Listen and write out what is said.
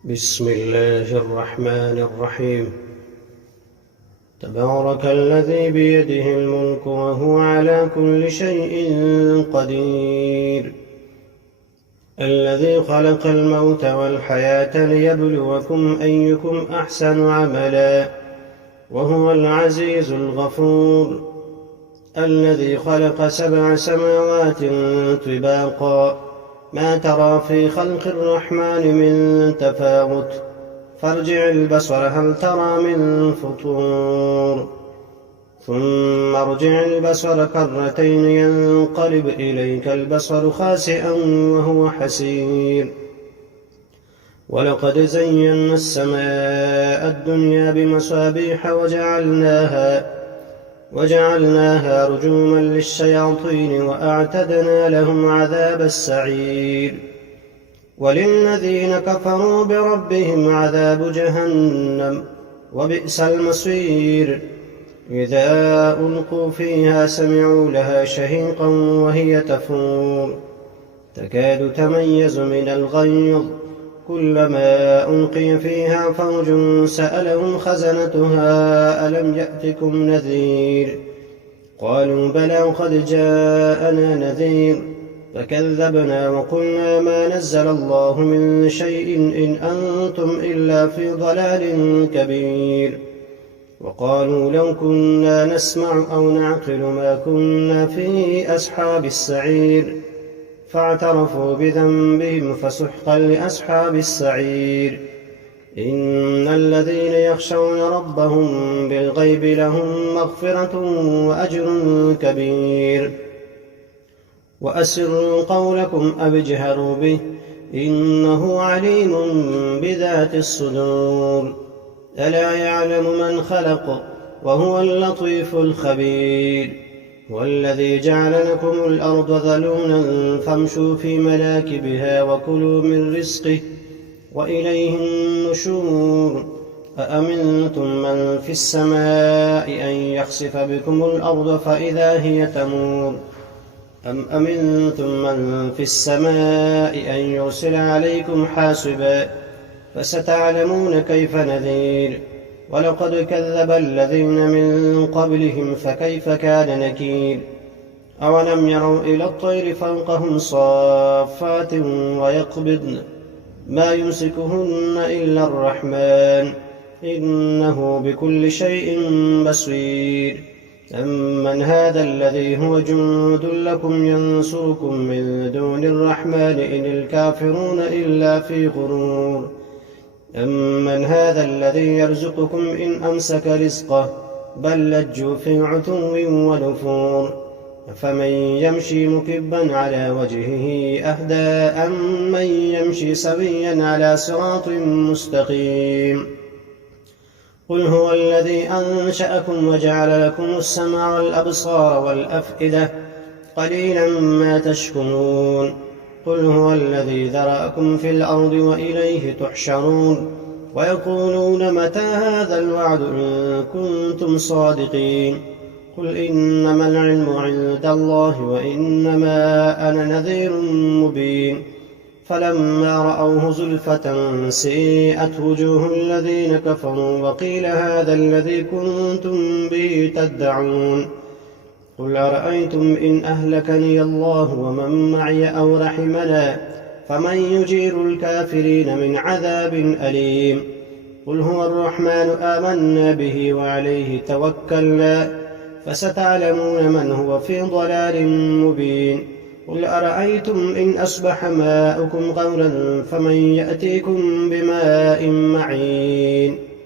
بسم الله الرحمن الرحيم. تبارك الذي بيده الملك وهو على كل شيء قدير، الذي خلق الموت والحياة ليبلوكم أيكم أحسن عملا، وهو العزيز الغفور، الذي خلق 7 سماوات طباقا، ما ترى في خلق الرحمن من تفاوت، فارجع البصر هل ترى من فطور، ثم ارجع البصر كرتين ينقلب إليك البصر خاسئا وهو حسير. ولقد زينا السماء الدنيا بمصابيح وجعلناها رجوما للشياطين وأعتدنا لهم عذاب السعير. وللذين كفروا بربهم عذاب جهنم وبئس المصير. إذا ألقوا فيها سمعوا لها شهيقا وهي تفور، تكاد تميز من الغيظ، كلما ألقي فيها فوج سألهم خزنتها ألم يأتكم نذير؟ قالوا بلى قد جاءنا نذير، فكذبنا وقلنا ما نزل الله من شيء إن أنتم إلا في ضلال كبير. وقالوا لو كنا نسمع أو نعقل ما كنا في أصحاب السعير، فاعترفوا بذنبهم فسحقا لأصحاب السعير. إن الذين يخشون ربهم بالغيب لهم مغفرة وأجر كبير. وأسروا قولكم أو اجهروا به إنه عليم بذات الصدور. ألا يعلم من خلق وهو اللطيف الخبير. والذي جعل لكم الأرض ذلولا فامشوا في مناكبها وكلوا من رزقه وإليه النشور. أأمنتم من في السماء أن يخسف بكم الأرض فإذا هي تمور، أم أمنتم من في السماء أن يرسل عليكم حاصبا، فستعلمون كيف نذير. ولقد كذب الذين من قبلهم فكيف كان نكير. أولم يروا إلى الطير فوقهم صافات ويقبضن ما يمسكهن إلا الرحمن إنه بكل شيء بصير. أمن هذا الذي هو جند لكم ينصركم من دون الرحمن إن الكافرون إلا في غرور. أمن هذا الذي يرزقكم إن أمسك رزقه بل لجوا في عتو ونفور. أفمن يمشي مكبا على وجهه أهدى أم من يمشي سويا على صراط مستقيم. قل هو الذي أنشأكم وجعل لكم السمع والأبصار والأفئدة قليلا ما تشكرون. قل هو الذي ذرأكم في الأرض وإليه تحشرون. ويقولون متى هذا الوعد إن كنتم صادقين. قل إنما العلم عند الله وإنما أنا نذير مبين. فلما رأوه زلفة سيئت وجوه الذين كفروا وقيل هذا الذي كنتم به تدعون. قل أرأيتم إن أهلكني الله ومن معي أو رحمنا فمن يجير الكافرين من عذاب أليم. قل هو الرحمن آمنا به وعليه توكلنا فستعلمون من هو في ضلال مبين. قل أرأيتم إن أصبح ماؤكم غورا فمن يأتيكم بماء معين.